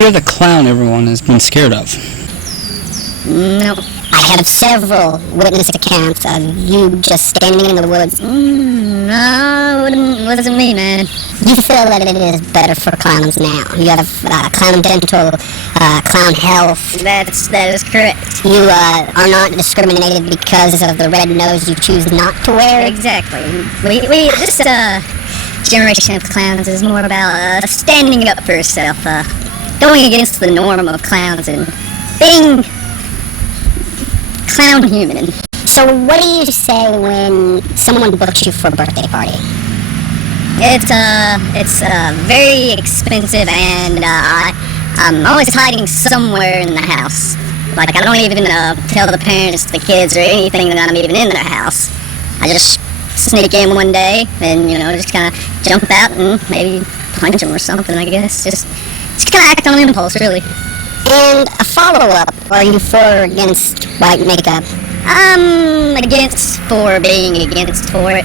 You're the clown everyone has been scared of. No. I have several witness accounts of you just standing in the woods. No, it wasn't me, man. You feel that it is better for clowns now. You have clown dental, clown health. That is correct. You are not discriminated because of the red nose you choose not to wear. Exactly. This generation of clowns is more about standing up for yourself, going against the norm of clowns and being clown human. So what do you say when someone books you for a birthday party? It's very expensive, and I'm always hiding somewhere in the house. Like, I don't even tell the parents, the kids, or anything that I'm even in their house. I just sneak in one day and, just kind of jump out and maybe punch them or something, I guess. Just kind of act on impulse, really. And a follow-up, are you for or against white makeup? I'm being against for it.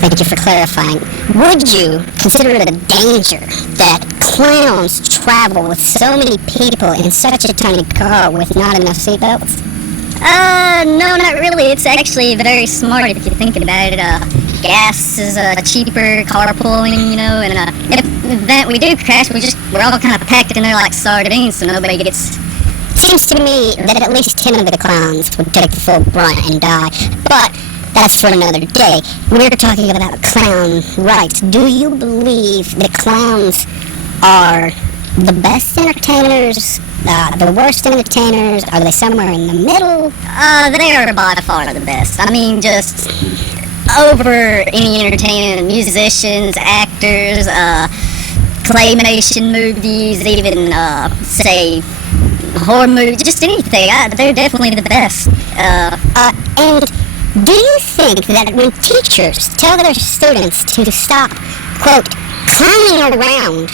Thank you for clarifying. Would you consider it a danger that clowns travel with so many people in such a tiny car with not enough seatbelts? No, not really. It's actually very smart if you think about it. Gas is cheaper, carpooling, and if we do crash, we're all kind of packed in there like sardines, so nobody gets... Seems to me that at least 10 of the clowns would take the full brunt and die, but that's for another day. We're talking about clown rights. Do you believe that clowns are the best entertainers, the worst entertainers? Are they somewhere in the middle? They are by far the best. I mean, just over any entertainment, musicians, actors, claymation movies, even, say, horror movies, just anything. They're definitely the best. And do you think that when teachers tell their students to stop, quote, clowning around?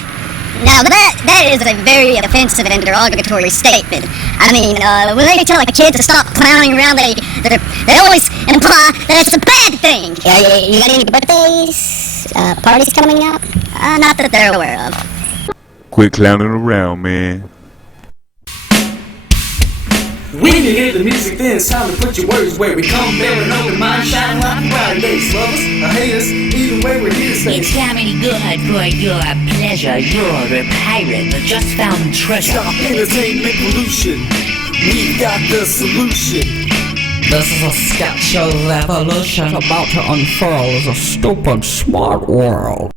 Now, that is a very offensive and derogatory statement. I mean, when they tell a kid to stop clowning around, they always imply that it's a bad thing. You got any birthdays, parties coming up? Not that they're aware of. Quit clowning around, man. When you hear the music, then it's time to put your words where we come, bearing open mind, shine like bright days. Lovers or haters, either way we're here to stay. It's comedy good for your pleasure. You're a pirate that just found treasure. Stop entertainment pollution. We've got the solution. This is a sketch of evolution about to unfurl as a stupid smart world.